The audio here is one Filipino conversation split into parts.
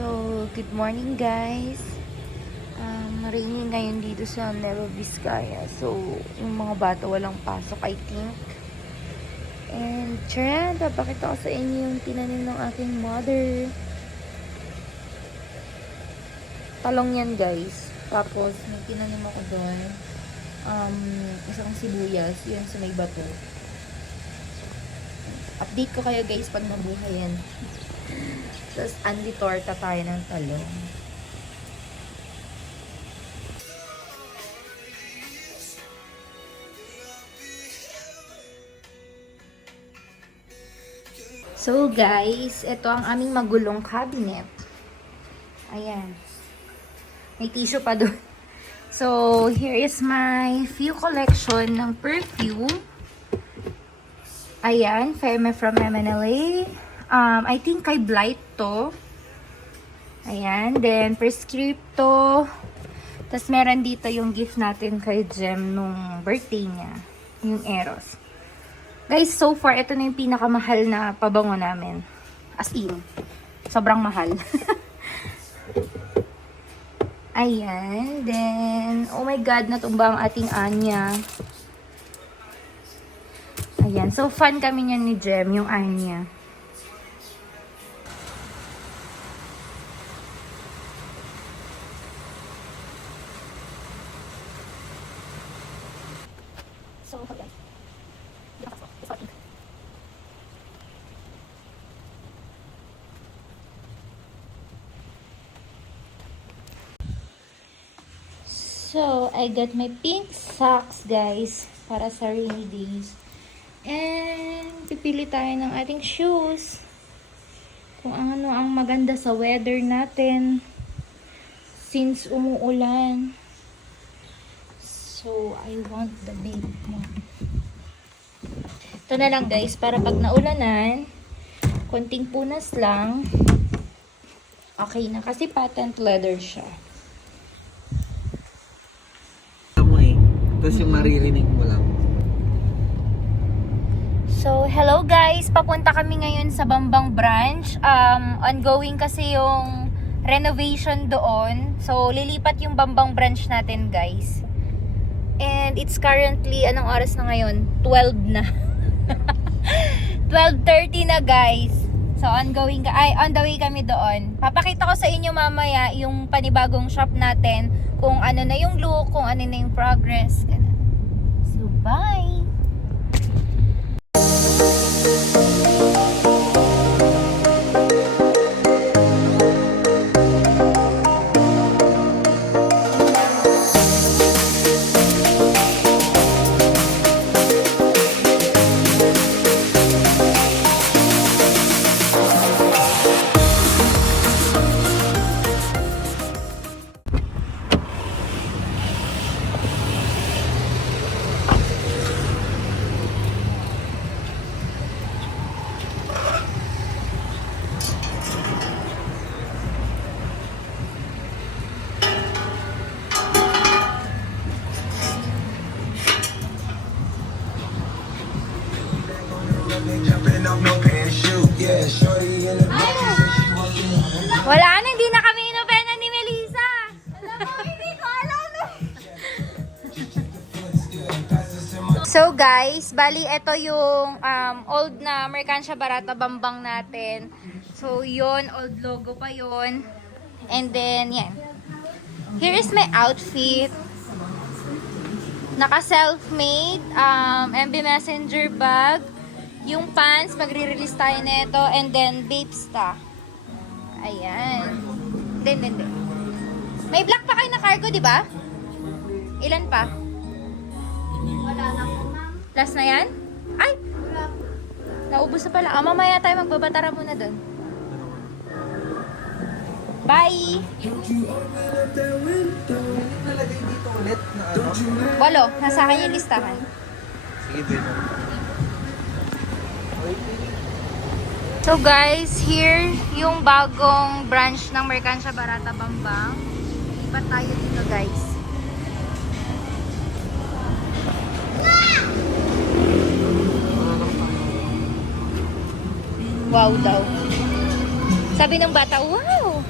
So, good morning guys. Rainy ngayon dito sa Nueva Vizcaya. So, yung mga bata walang pasok, I think. And, tara, papakita ko sa inyo yung tinanim ng aking mother. Talong yan guys. Tapos, may tinanim ako doon. Isang sibuyas. Yun sa may bato. Update ko kayo guys pag nabuhay yan. Tapos, torta tayo ng talong. So, guys, ito ang aming magulong cabinet. Ayan. May tissue pa doon. So, here is my few collection ng perfume. Ayan, Femme from MNLA. I think kay Blight to. Ayan, then Prescripto. Tapos meron dito yung gift natin kay Jem nung birthday niya. Yung Eros. Guys, so far, ito na yung pinakamahal na pabango namin. As in, sobrang mahal. Ayan, then, oh my God, natumba ang ating Anya. Ayan, so fun kami niyan ni Jem, yung Anya. So, okay. So, I got my pink socks, guys, para sa rainy days. And, pipili tayo ng ating shoes. Kung ano ang maganda sa weather natin. Since umuulan. So, I want the big one. Ito na lang, guys, para pag naulanan, konting punas lang. Okay na, kasi patent leather siya. Tapos yung maririnig mo lang. So, hello guys! Papunta kami ngayon sa Bambang branch. Ongoing kasi yung renovation doon. So, lilipat yung Bambang branch natin guys. And it's currently, anong oras na ngayon? 12 na. 12:30 na guys. So, on the way kami doon. Papakita ko sa inyo mamaya yung panibagong shop natin. Kung ano na yung look, kung ano na yung progress. Ganun. So, bye! Wala na, hindi na kami inopena ni Melissa. Alam mo, hindi ko alam. So guys, bali ito yung old na Mercancia Barata Bambang natin. So yun, old logo pa yun. And then, yan. Here is my outfit. Naka self-made, MB Messenger bag. Yung pants, magre-release tayo nito. And then, Babesta. Ayan. Din. May black pa kayo na cargo, di ba? Ilan pa? Wala na po, ma'am. Last na yan? Ay! Wala po. Naubos na pala. Mamaya tayo magbabatara muna doon. Bye! Nalagay dito ulit na ano? Walo. Nasa akin yung listahan. Sige, din. So guys, here yung bagong branch ng Mercancia Barata Bambang. Lipat tayo dito guys. Wow daw. Sabi ng bata, wow!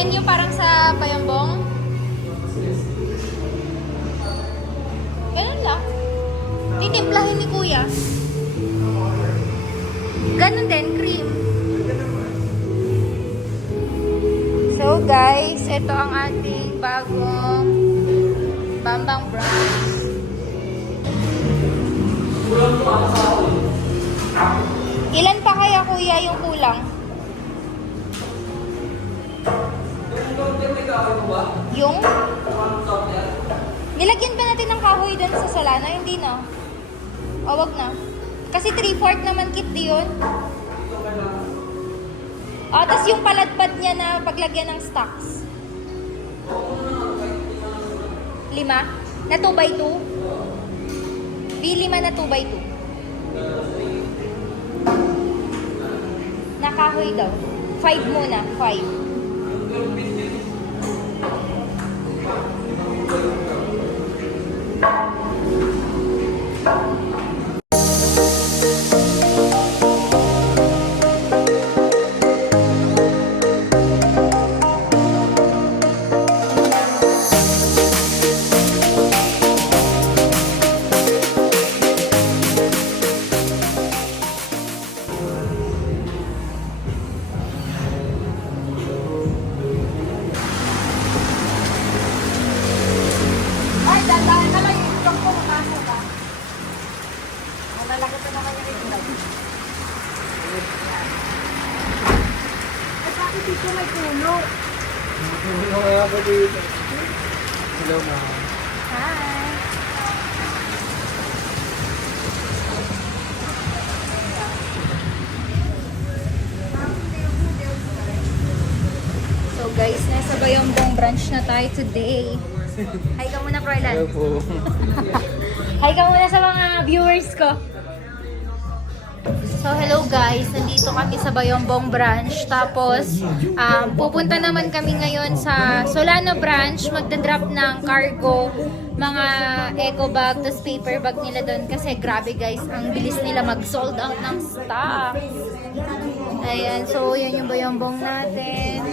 gawin yung parang sa Bayambong? Ganun lang. Titimplahin ni Kuya. Ganun din, cream. So guys, ito ang ating bagong Bambang Brunch. Ilan pa kaya Kuya yung kulang? Yung? Nilagyan ba natin ng kahoy dun sa Salana? Hindi na. O, wag na. Kasi 3/4 naman kit yun. Tapos yung paladpad niya na paglagyan ng stocks. 5? Na 2x2? B5 na 2x2. Nakahoy daw. 5 muna. 5. Ay, dadaan ka lang yung vlog ko. Makasa ba? Malaki pa naman yung vlog. Ay, bakit dito may puno? Ano kaya ba dito? Hello, ma'am. Hi! So guys, nasa Bayambong branch na tayo today. Hi ka muna, Froilan. Hello po. Hi ka muna sa mga viewers ko. So hello guys, nandito kami sa Bayambong branch. Tapos pupunta naman kami ngayon sa Solano branch. Magdadrop ng cargo, mga eco bag, tapos paper bag nila doon. Kasi grabe guys, ang bilis nila mag-sold out ng stock. Ayan, so yan yung Bayambong natin.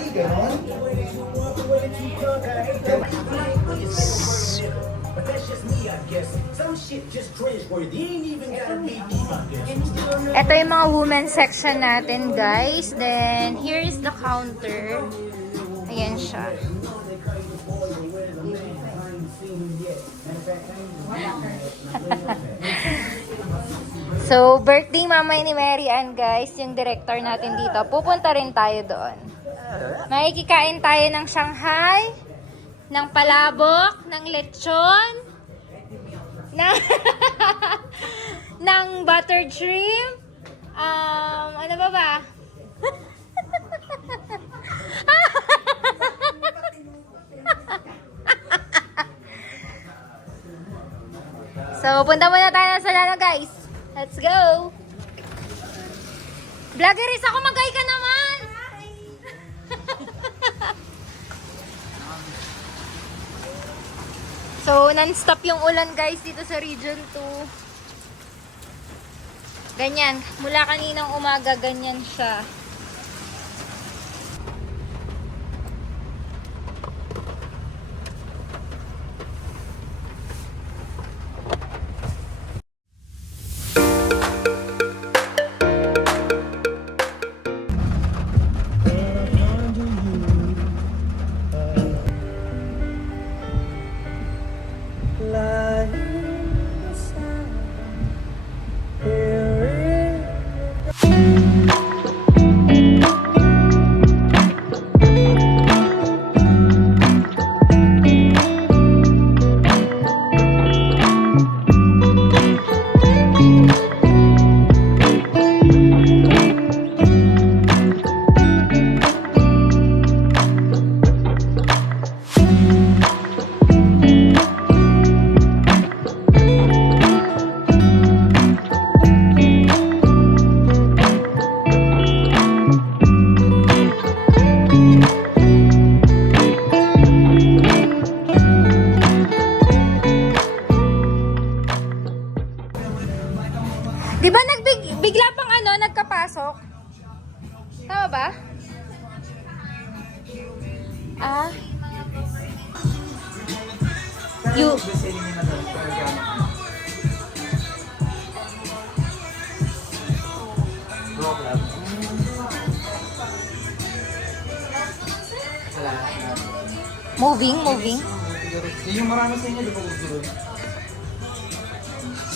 Ito yung mga women's section natin, guys. Then, here is the counter. Ayan siya. So, birthday mamay ni Mary Ann, guys. Yung director natin dito. Pupunta rin tayo doon. Makikikain tayo ng Shanghai, ng palabok, ng lechon, ng buttered shrimp, ano ba ba? So, punta muna tayo sa Solano, guys. Let's go! Vloggeris ako, mag-hi ka naman! So, non-stop yung ulan guys dito sa Region 2. Ganyan. Mula kaninang umaga, ganyan siya. Di ba bigla pang nagkapasok? Tama ba? Ah? You... Moving. Yung marami sa inyo, di ba gusto?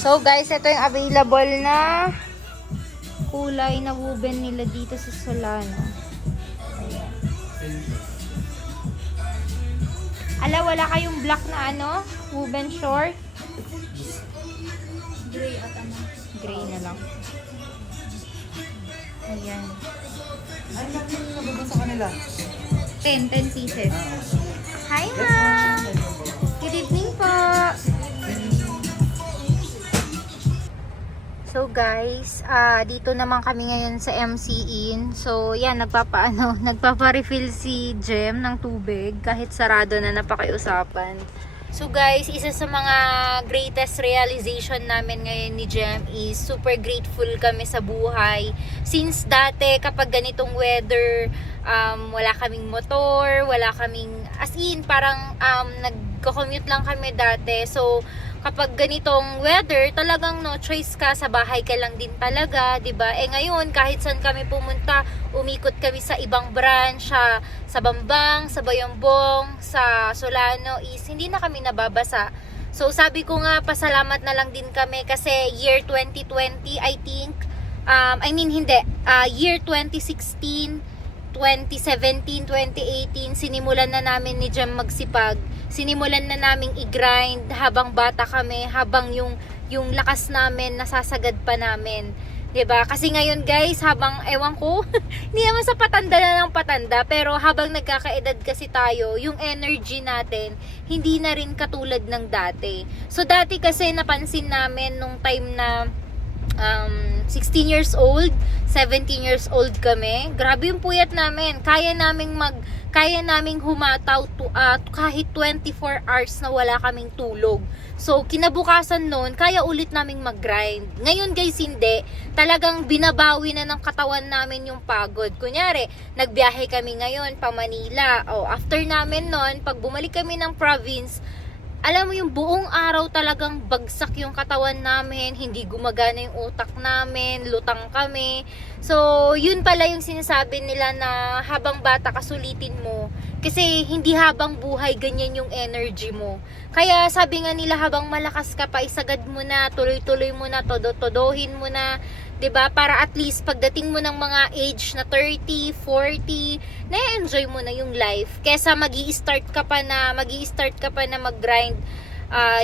So guys, ito yung available na kulay na woven nila dito sa Solano. Ayan. Ala, wala kayong black na ano? Woven short? Gray at ano. Gray na lang. Ayan. Ay, natin yung nababa sa kanila. 10 pieces. Hi, ma'am! Good evening po! So guys, dito naman kami ngayon sa MC Inn. So yan, nagpapa-refill si Jem ng tubig kahit sarado na napakiusapan. So guys, isa sa mga greatest realization namin ngayon ni Jem is super grateful kami sa buhay. Since dati kapag ganitong weather, wala kaming motor, wala kaming, as in parang nagko-commute lang kami dati. So kapag ganitong weather, talagang no choice ka, sa bahay ka lang din talaga, 'di ba? Eh ngayon, kahit saan kami pumunta, umikot kami sa ibang branch, sa Bambang, sa Bayambong, sa Solano, is hindi na kami nababasa. So sabi ko nga, pasalamat na lang din kami kasi year 2020, I think, year 2016, 2017, 2018, sinimulan na namin ni Jem magsipag. Sinimulan na naming i-grind habang bata kami, habang yung lakas namin nasasagad pa namin. 'Di ba? Kasi ngayon guys, habang ewan ko, hindi naman sa patanda na ng patanda, pero habang nagkakaedad kasi tayo, yung energy natin hindi na rin katulad ng dati. So dati kasi napansin namin nung time na 16 years old, 17 years old kami. Grabe yung puyat namin. Kaya naming humataw kahit 24 hours na wala kaming tulog. So, kinabukasan nun, kaya ulit naming mag-grind. Ngayon guys, hindi. Talagang binabawi na ng katawan namin yung pagod. Kunyari, nagbiyahe kami ngayon pa Manila. O, after namin nun, pag bumalik kami ng province, alam mo yung buong araw talagang bagsak yung katawan namin, hindi gumagana yung utak namin, lutang kami. So, yun pala yung sinasabi nila na habang bata kasulitin mo. Kasi hindi habang buhay ganyan yung energy mo. Kaya sabi nga nila habang malakas ka pa, isagad mo na, tuloy-tuloy mo na, todo-todohin mo na. 'Di ba? Para at least pagdating mo ng mga age na 30, 40, na-enjoy mo na yung life. Kesa magi-start ka pa na mag-grind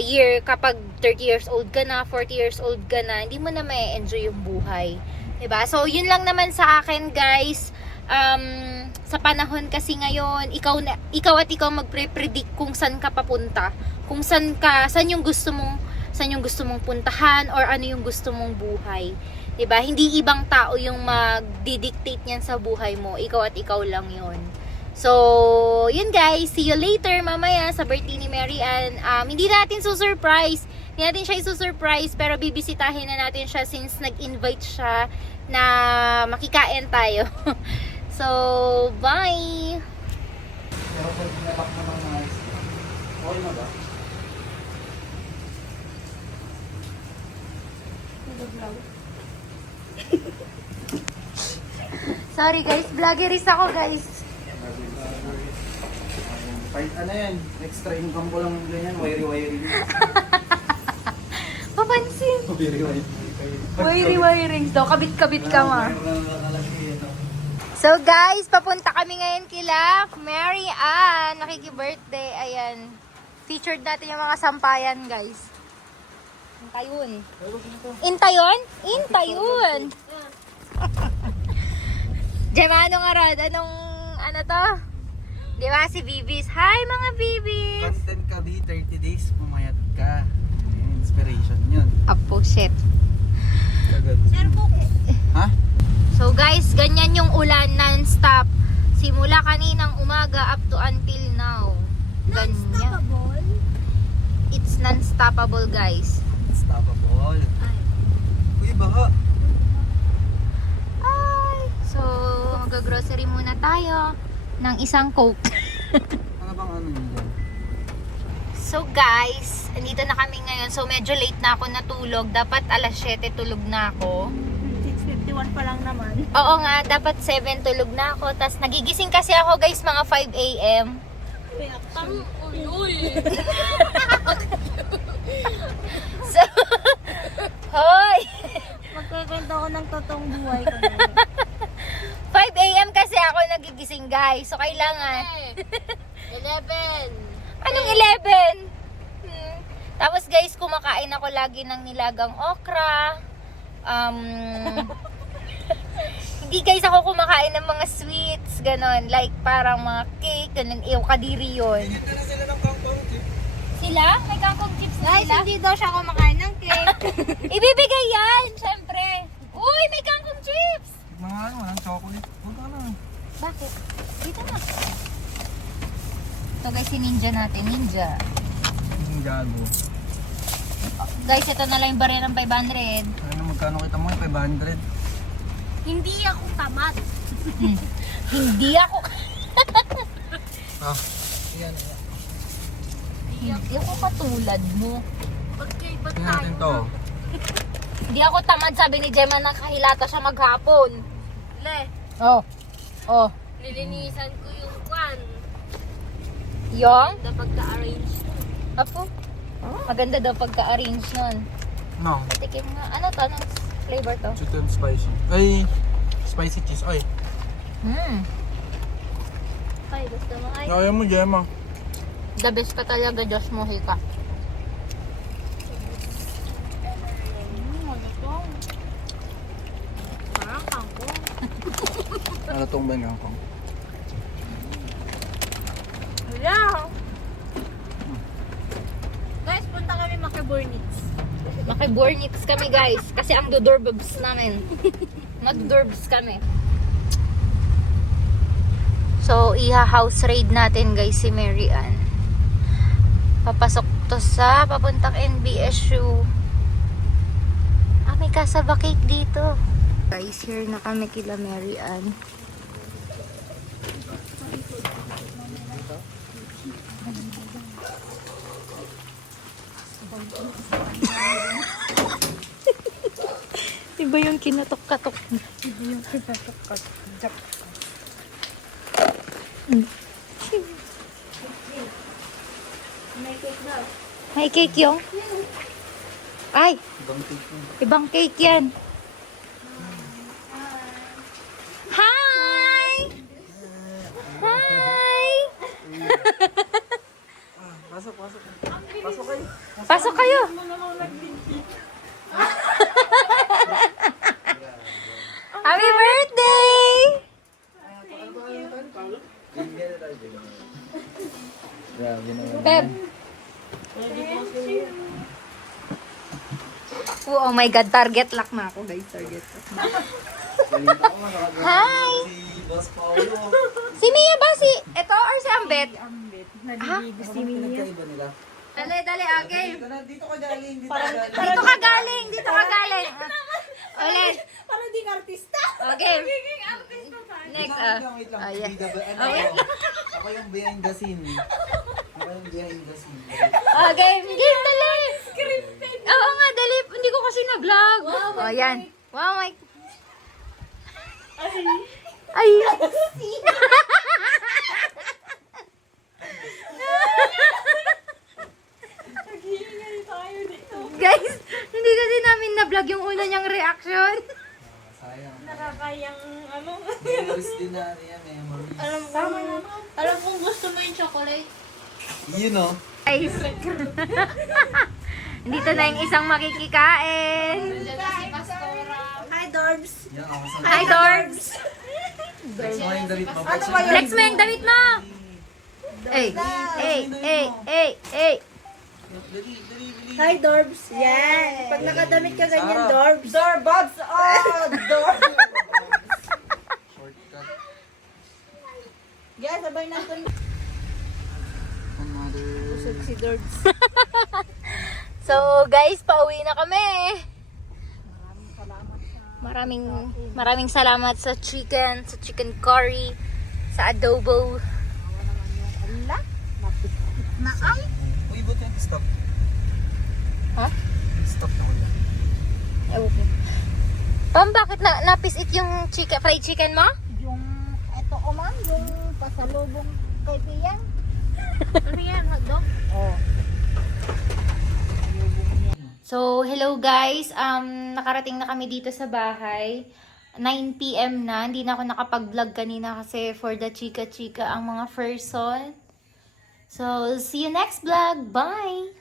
year kapag 30 years old ka na, 40 years old ka na, hindi mo na ma-enjoy yung buhay. 'Di ba? So, yun lang naman sa akin, guys. Sa panahon kasi ngayon, ikaw at ikaw magpre-predict kung saan ka papunta. Kung saan yung gusto mong puntahan, or ano yung gusto mong buhay. 'Di ba? Hindi ibang tao yung mag-dictate niyan sa buhay mo. Ikaw at ikaw lang 'yon. So, yun guys, see you later mamaya sa birthday ni Mary Ann. Hindi natin siya i-surprise, pero bibisitahin na natin siya since nag-invite siya na makikain tayo. So, bye! Pero pag napak mo ng mga ice, okay na ba? Sorry guys, vloggeris ako guys. Kahit ano yan, extra income ko lang ganyan, wiry-wiry. Papansin. Wiry-wiry. Wiring daw, kabit-kabit ka ma. So guys, papunta kami ngayon kila Mary Ann. Nakiki-birthday. Ayan. Featured natin yung mga sampayan guys. Intayon. Intayon? Diba, ano nga Rod? Ano to? Diba si Bibis? Hi mga Bibis! Content ka, B, 30 days, pumayat ka. Inspiration yun. Apo, shit. Agad. Sir, buko. Ha? So guys, ganyan yung ulan non-stop. Simula kaninang umaga up to until now. Ganyan. Non-stoppable. It's non-stoppable guys. Unstoppable. Ay. Uy, baha. Ay! So, mag-grocery muna tayo ng isang Coke. Ano bang ano yun dyan? So guys, andito na kami ngayon. So medyo late na ako natulog. Dapat alas 7 tulog na ako. 6:51 pa lang naman. Oo nga, dapat 7 tulog na ako. Tapos nagigising kasi ako guys mga 5 a.m. So, hoy! Magkakwento ako ng totoong buhay ko. 5 a.m. kasi ako nagigising guys. So kailangan 11. Anong 11? Tapos guys, kumakain ako lagi ng nilagang okra. Hindi guys ako kumakain ng mga sweets, ganon. Like parang mga cake, ganon. Ew, kadiri yun. Sila? May kangkong chips na Guys, sila? hindi daw siya kumakain ng cake. Ibibigay yan, syempre. Uy, may kangkong chips! Mga ano, walang chocolate. Huwag ka na. Bakit? Dito na. Ito guys, si ninja natin. Ninja. Yung gago. Guys, ito na lang yung baril ng 500. Ano, magkano kita mo? 500. Hindi ako tamad. Hindi ako... Ah, yan. Hindi ako katulad mo. Magkaiba Tingnan natin to. Hindi ako tamad, sabi ni Gemma na kahilata siya maghapon. Le, Oh. Oh. nilinisan ko yung kwan. Yung? Na pagka-arrange. Apo? Maganda daw pagka-arrange nun. No. Patikim nga. Ano to? Anong flavor to? Sweet and spicy. Ay, spicy cheese. Ay, Ay, gusto mo ay. kaya mo, Gemma. The best pa talaga, Josh Mojica. Ano to? Parang kangkong. Ano tong bengang kong? Wala. Guys, punta kami Makibornits. Makibornits kami guys. Kasi ang dodorbs namin. Nagdorbs kami. So, iha-house raid natin guys si Mary Ann. Papasok to sa papuntang NBSU. Ah, may kasaba cake dito. Guys, here na kami kila Mary Ann. Iba yung kinatok-katok. Iba yung kinatok-katok. May cake daw. May cake yung? Ay, Ibang cake mo. ibang cake yan. Hi! Hi! Pasok, pasok. Pasok kayo. Pasok kayo. Happy birthday! Grabe naman. Beb. Oh my God, target lock na ako guys. Target lock na. Hi! Si Boss Paulo. Si Mia ba? Si ito or si Ambet? Si Mia. Iba nila. Dali, dali, okay. Dito ka galing. Dito Dito ka galing, dito ka galing. Ulit. Parang di ka artista. Okay. Next, Wait lang. yeah. Okay. Ako yung behind the scene. Ako yung behind the scene. Okay, game, dali. Scripted. Oo nga, dali. Hindi ko kasi na-vlog. Oh, yan. Wow, my... Ay. Guys, hindi kasi namin na-vlog yung una niyang reaction. Sayang. Nakakayang ano. Memories din na yan. Memories. Alam kong gusto mo yung chocolate. You know. Guys. Dito na yung isang makikikain. Hi, Dorbs. Yan ako sa... Hi, Dorbs. Flex mo yung damit mo. Flex mo yung damit mo. Hey, hey, hey, hey, hey. Dali, dali, dali. Hi, Dorbs. Yan. Pag nakadamit ka ganyan, Sarap. Dorbs. Dorbs! Oh! Dorbs! Shortcut. Guys, sabay natin. Another... Busog si Dorbs. So, guys, pauwi na kami. Maraming salamat sa chicken curry, sa adobo. na ay. Uy, buti yung stop. Ha? Stop na ulit. Ewan ko. Pam, bakit napisit yung fried chicken mo? Yung, eto ko ma'am, yung pasalubong kay Piyan. Ano yan, hotdog? Oo. So, hello guys. Nakarating na kami dito sa bahay. 9 PM na. Hindi na ako nakapag-vlog kanina kasi for the chika-chika ang mga person. So, see you next vlog. Bye!